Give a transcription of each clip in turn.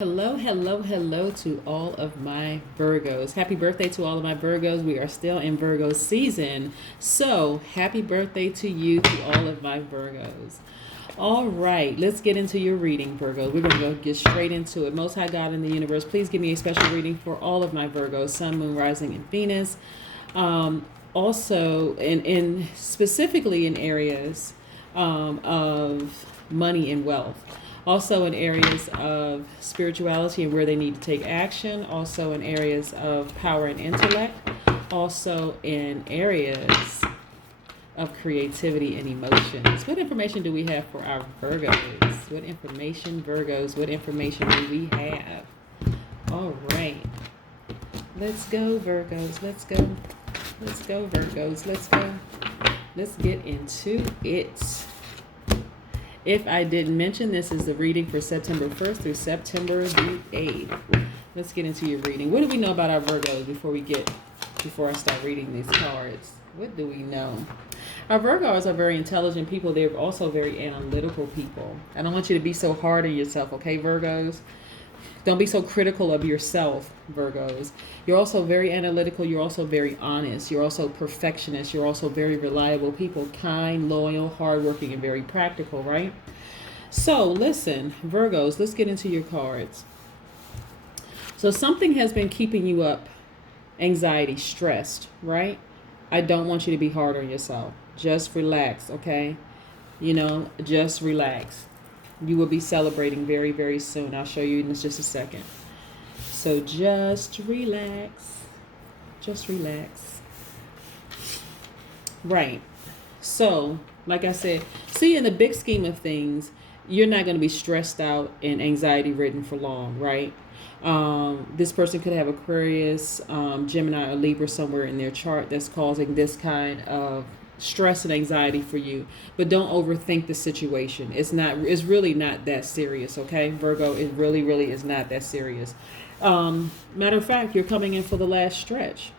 Hello, hello, hello to all of my Virgos. Happy birthday to all of my Virgos. We are still in Virgo season. So, happy birthday to you, to all of my Virgos. All right, let's get into your reading, Virgo. We're going to go get straight into it. Most High God in the universe, please give me a special reading for all of my Virgos, Sun, Moon, Rising, and Venus. Also, in specifically in areas of money and wealth. Also in areas of spirituality and where they need to take action. Also in areas of power and intellect. Also in areas of creativity and emotions. What information do we have for our Virgos? What information, Virgos, what information do we have? All right. Let's go, Virgos. Let's go. Let's go, Virgos. Let's go. Let's get into it. If I didn't mention, this is the reading for September 1st through September the 8th. Let's get into your reading. What do we know about our Virgos before I start reading these cards? What do we know? Our Virgos are very intelligent people. They're also very analytical people. I don't want you to be so hard on yourself, okay, Virgos? Don't be so critical of yourself, Virgos. You're also very analytical. You're also very honest. You're also perfectionist. You're also very reliable people, kind, loyal, hardworking, and very practical, right? So listen, Virgos, let's get into your cards. So something has been keeping you up, anxiety, stressed, right? I don't want you to be hard on yourself. Just relax, okay? Just relax. You will be celebrating very, very soon. I'll show you in just a second. So just relax. Just relax. Right. So, like I said, see, in the big scheme of things, you're not going to be stressed out and anxiety ridden for long, right? This person could have Aquarius, Gemini, or Libra somewhere in their chart that's causing this kind of stress and anxiety for you. But don't overthink the situation. It's really not that serious, okay, Virgo? It really, really is not that serious. Matter of fact, you're coming in for the last stretch,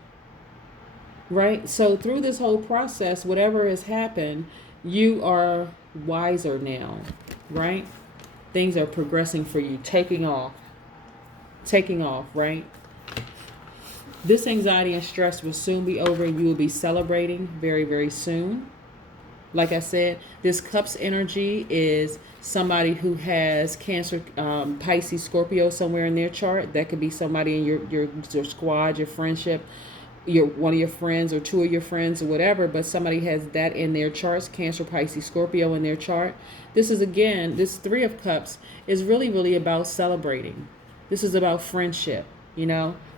right? So through this whole process, whatever has happened, you are wiser now, right? Things are progressing for you, taking off, right? This anxiety and stress will soon be over, and you will be celebrating very, very soon. Like I said, this Cups energy is somebody who has Cancer, Pisces, Scorpio somewhere in their chart. That could be somebody in your squad, your friendship, one of your friends or two of your friends or whatever, but somebody has that in their charts, Cancer, Pisces, Scorpio in their chart. This Three of Cups is really, really about celebrating. This is about friendship,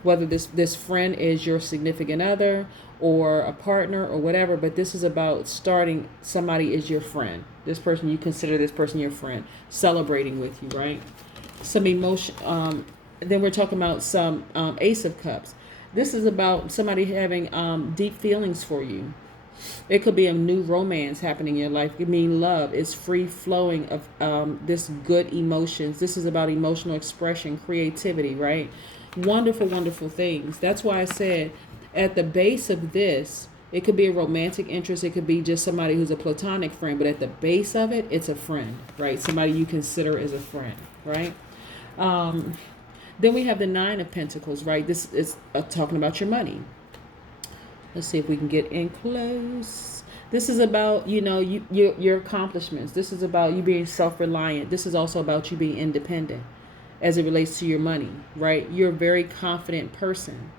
whether this friend is your significant other or a partner or whatever, but this is about somebody is your friend. This person, you consider this person your friend, celebrating with you, right? Some emotion. Then we're talking about some Ace of Cups. This is about somebody having deep feelings for you. It could be a new romance happening in your life. It means love is free flowing of this good emotions. This is about emotional expression, creativity, right? Wonderful, wonderful things. That's why I said at the base of this, it could be a romantic interest. It could be just somebody who's a platonic friend. But at the base of it, it's a friend, right? Somebody you consider as a friend, right? Then we have the Nine of Pentacles, right? This is talking about your money. Let's see if we can get in close. This is about, your accomplishments. This is about you being self-reliant. This is also about you being independent as it relates to your money, right? You're a very confident person,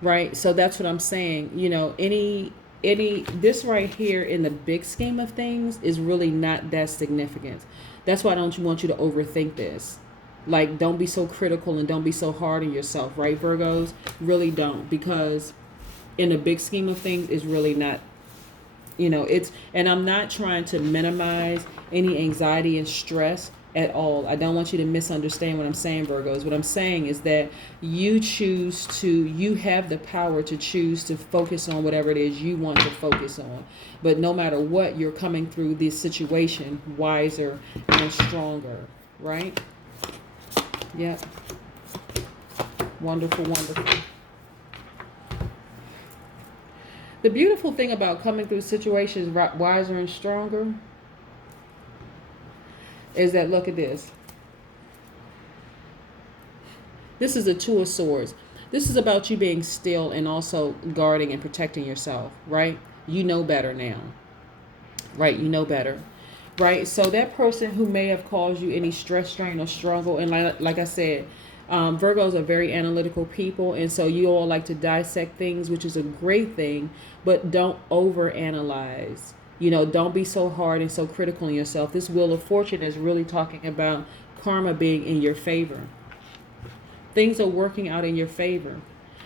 right? So that's what I'm saying. This right here in the big scheme of things is really not that significant. That's why I don't want you to overthink this. Like, don't be so critical and don't be so hard on yourself, right, Virgos? Really don't, because in the big scheme of things, it's really not, and I'm not trying to minimize any anxiety and stress at all. I don't want you to misunderstand what I'm saying, Virgos. What I'm saying is that you have the power to choose to focus on whatever it is you want to focus on. But no matter what, you're coming through this situation wiser and stronger, right? Yep. Wonderful, wonderful. The beautiful thing about coming through situations wiser and stronger is that, look at this. This is the Two of Swords. This is about you being still and also guarding and protecting yourself, right? You know better now, right? You know better, right? So that person who may have caused you any stress, strain, or struggle, and like I said, Virgos are very analytical people, and so you all like to dissect things, which is a great thing, but don't overanalyze. You know, don't be so hard and so critical in yourself. This Wheel of Fortune is really talking about karma being in your favor. Things are working out in your favor.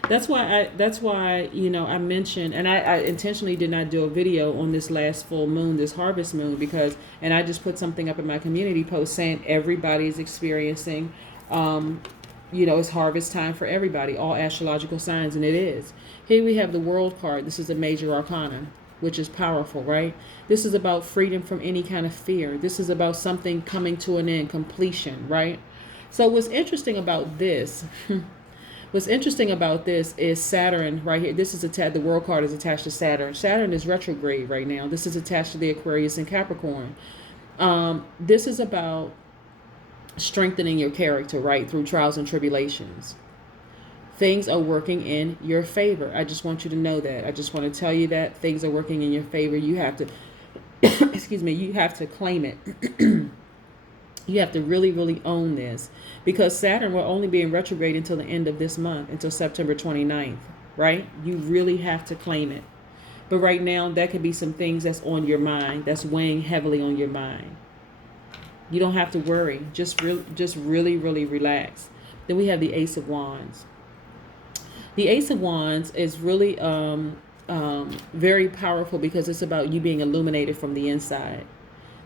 That's why you know, I mentioned, and I intentionally did not do a video on this last full moon, this harvest moon, because, and I just put something up in my community post saying everybody's experiencing, you know, it's harvest time for everybody, all astrological signs, and it is. Here we have the World card. This is a major arcana, which is powerful, right? This is about freedom from any kind of fear. This is about something coming to an end, completion, right? So what's interesting about this, is Saturn right here. This is the World card is attached to Saturn. Saturn is retrograde right now. This is attached to the Aquarius and Capricorn. This is about strengthening your character, right, through trials and tribulations. Things are working in your favor. I just want you to know that. I just want to tell you that things are working in your favor. You have to, excuse me, you have to claim it. You have to really, really own this, because Saturn will only be in retrograde until the end of this month, until September 29th, right? You really have to claim it. But right now, that could be some things that's on your mind, that's weighing heavily on your mind. You don't have to worry. Just really, really relax. Then we have the Ace of Wands. The Ace of Wands is really very powerful, because it's about you being illuminated from the inside.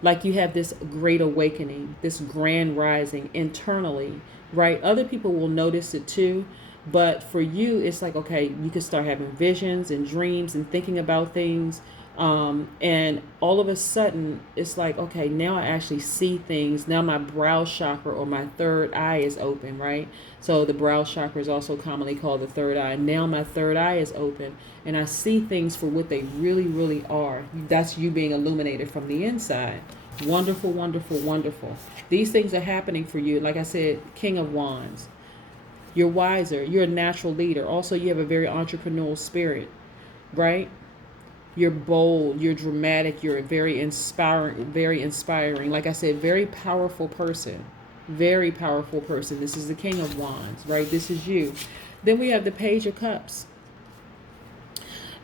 Like you have this great awakening, this grand rising internally, right? Other people will notice it too. But for you, it's like, okay, you can start having visions and dreams and thinking about things. And all of a sudden, it's like, okay, now I actually see things. Now my brow chakra, or my third eye, is open, right? So the brow chakra is also commonly called the third eye. Now my third eye is open, and I see things for what they really, really are. That's you being illuminated from the inside. Wonderful, wonderful, wonderful. These things are happening for you. Like I said, King of Wands. You're wiser. You're a natural leader. Also, you have a very entrepreneurial spirit, right? You're bold, you're dramatic, you're very inspiring. Like I said, very powerful person. Very powerful person. This is the King of Wands, right? This is you. Then we have the Page of Cups.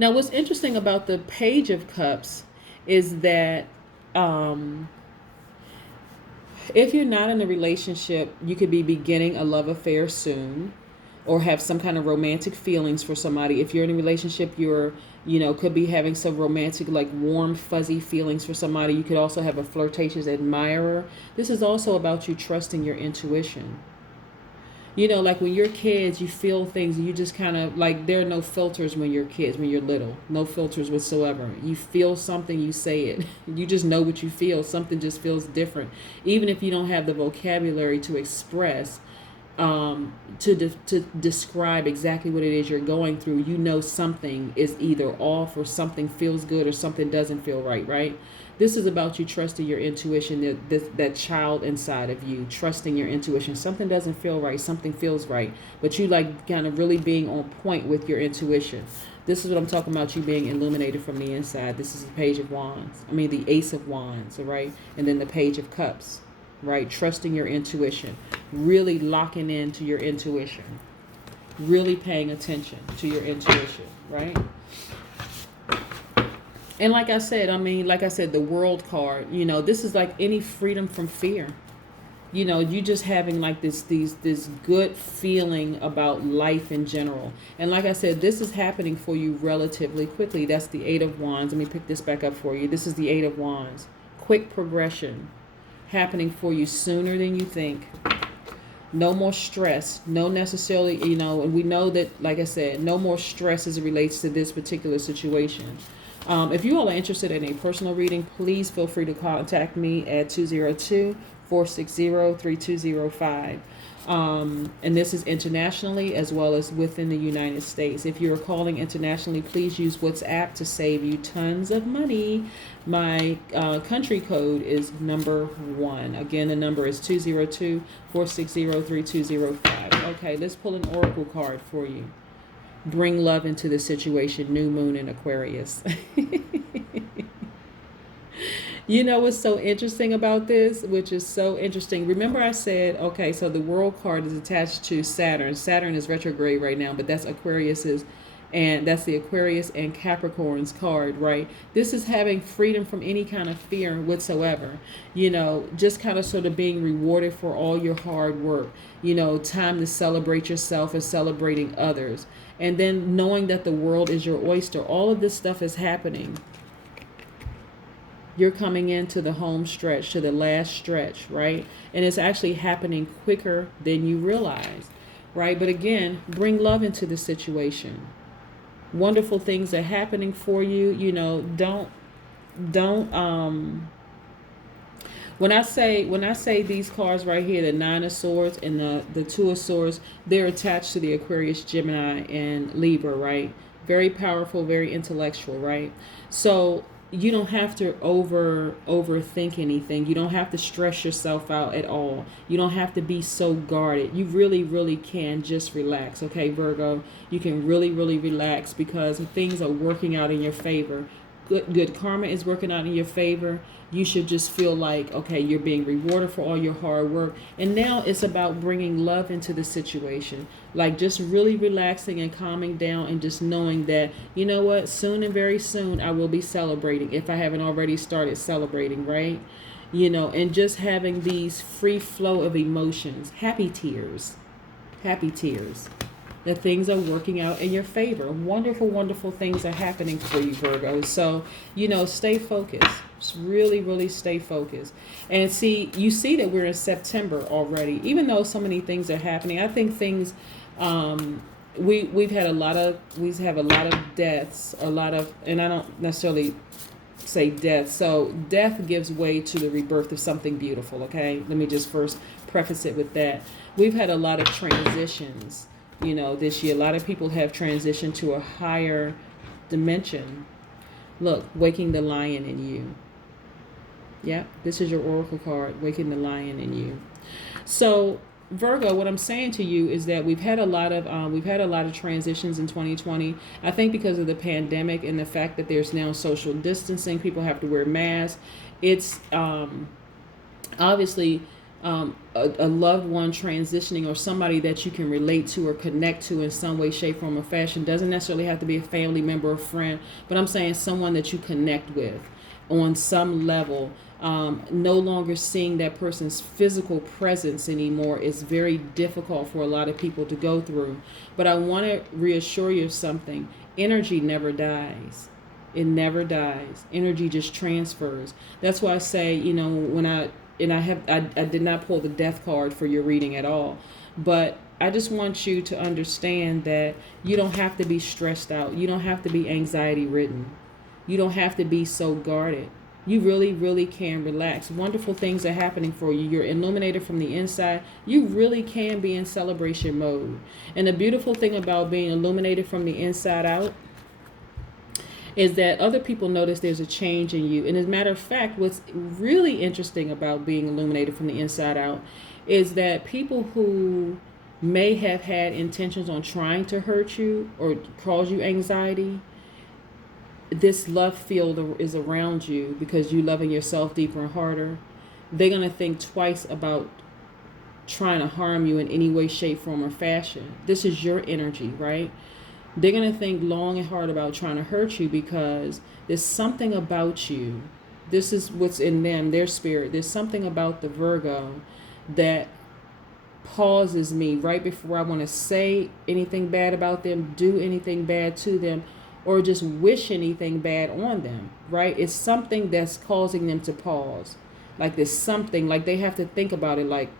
Now, what's interesting about the Page of Cups is that if you're not in a relationship, you could be beginning a love affair soon, or have some kind of romantic feelings for somebody. If you're in a relationship, you're, you know, could be having some romantic, like warm, fuzzy feelings for somebody. You could also have a flirtatious admirer. This is also about you trusting your intuition. You know, like when you're kids, you feel things, and you just kind of, like, there are no filters when you're kids, when you're little. No filters whatsoever. You feel something, you say it. You just know what you feel. Something just feels different. Even if you don't have the vocabulary to express, to describe exactly what it is you're going through, you know something is either off, or something feels good, or something doesn't feel right, right? This is about you trusting your intuition, that child inside of you, trusting your intuition. Something doesn't feel right, something feels right, but you like kind of really being on point with your intuition. This is what I'm talking about, you being illuminated from the inside. This is the Page of Wands. I mean, the Ace of Wands, all right? And then the Page of Cups. Right? Trusting your intuition, really locking into your intuition, really paying attention to your intuition, right? And like I said, the World card, you know, this is like any freedom from fear. You know, you just having like this good feeling about life in general. And like I said, this is happening for you relatively quickly. That's the Eight of Wands. Let me pick this back up for you. This is the Eight of Wands. Quick progression happening for you sooner than you think. No more stress. No necessarily, you know, and we know that, like I said, no more stress as it relates to this particular situation. If you all are interested in a personal reading, please feel free to contact me at 202-460-3205. And this is internationally as well as within the United States. If you're calling internationally, please use WhatsApp to save you tons of money. My country code is number 1. Again, the number is 202-460-3205. Okay, let's pull an oracle card for you. Bring love into the situation. New moon in Aquarius. You know what's so interesting about this, which is so interesting. Remember I said, okay, so the world card is attached to Saturn. Saturn is retrograde right now, but that's Aquarius's, and that's the Aquarius and Capricorn's card, right? This is having freedom from any kind of fear whatsoever. You know, just kind of sort of being rewarded for all your hard work. You know, time to celebrate yourself and celebrating others. And then knowing that the world is your oyster. All of this stuff is happening. You're coming into the home stretch, to the last stretch, right? And it's actually happening quicker than you realize, right? But again, bring love into the situation. Wonderful things are happening for you. You know, don't when I say these cards right here, the Nine of Swords and the Two of Swords, they're attached to the Aquarius, Gemini, and Libra, right? Very powerful, very intellectual, right? So you don't have to overthink anything. You don't have to stress yourself out at all. You don't have to be so guarded. You really, really can just relax. Okay, Virgo, you can really, really relax because things are working out in your favor. Good karma is working out in your favor. You should just feel like, okay, you're being rewarded for all your hard work. And now it's about bringing love into the situation. Like just really relaxing and calming down and just knowing that, you know what, soon and very soon I will be celebrating if I haven't already started celebrating, right? You know, and just having these free flow of emotions, happy tears, that things are working out in your favor. Wonderful, wonderful things are happening for you, Virgo. So, you know, stay focused. Just really, really stay focused. And you see that we're in September already. Even though so many things are happening, I think things, we have a lot of deaths, and I don't necessarily say death. So death gives way to the rebirth of something beautiful, okay? Let me just first preface it with that. We've had a lot of transitions. You know, this year, a lot of people have transitioned to a higher dimension. Look, waking the lion in you. Yeah, this is your oracle card, waking the lion in you. So, Virgo, what I'm saying to you is that we've had a lot of transitions in 2020. I think because of the pandemic and the fact that there's now social distancing, people have to wear masks. It's obviously. A loved one transitioning, or somebody that you can relate to or connect to in some way, shape, form, or fashion. Doesn't necessarily have to be a family member or friend, but I'm saying someone that you connect with on some level. No longer seeing that person's physical presence anymore is very difficult for a lot of people to go through. But I want to reassure you of something. Energy never dies. It never dies. Energy just transfers. That's why I say, you know, I did not pull the death card for your reading at all, but I just want you to understand that you don't have to be stressed out. You don't have to be anxiety ridden. You don't have to be so guarded. You really, really can relax. Wonderful things are happening for you. You're illuminated from the inside. You really can be in celebration mode. And the beautiful thing about being illuminated from the inside out is that other people notice there's a change in you. And as a matter of fact, what's really interesting about being illuminated from the inside out is that people who may have had intentions on trying to hurt you or cause you anxiety, this love field is around you because you loving yourself deeper and harder. They're going to think twice about trying to harm you in any way, shape, form, or fashion. This is your energy, right? They're going to think long and hard about trying to hurt you because there's something about you. This is what's in them, their spirit. There's something about the Virgo that pauses me right before I want to say anything bad about them, do anything bad to them, or just wish anything bad on them, right? It's something that's causing them to pause. Like there's something, like they have to think about it like,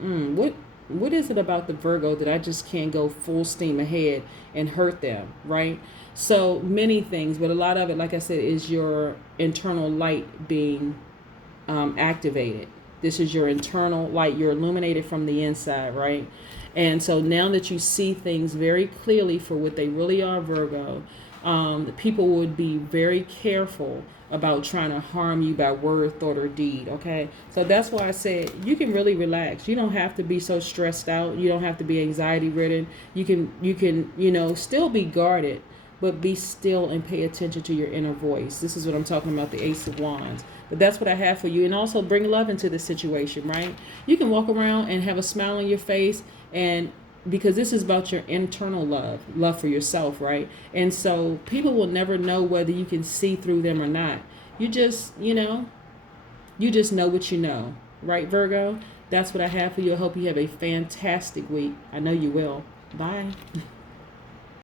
what is it about the Virgo that I just can't go full steam ahead and hurt them, right? So many things, but a lot of it, like I said, is your internal light being activated. This is your internal light. You're illuminated from the inside, right? And so now that you see things very clearly for what they really are, Virgo, People would be very careful about trying to harm you by word, thought, or deed. Okay, so that's why I said you can really relax. You don't have to be so stressed out. You don't have to be anxiety ridden. You can still be guarded, but be still and pay attention to your inner voice. This is what I'm talking about, the Ace of Wands. But that's what I have for you. And also bring love into the situation, right? You can walk around and have a smile on your face, and because this is about your internal love for yourself, right? And so people will never know whether you can see through them or not. You just know what you know, right, Virgo? That's what I have for you. I hope you have a fantastic week. I know you will. Bye.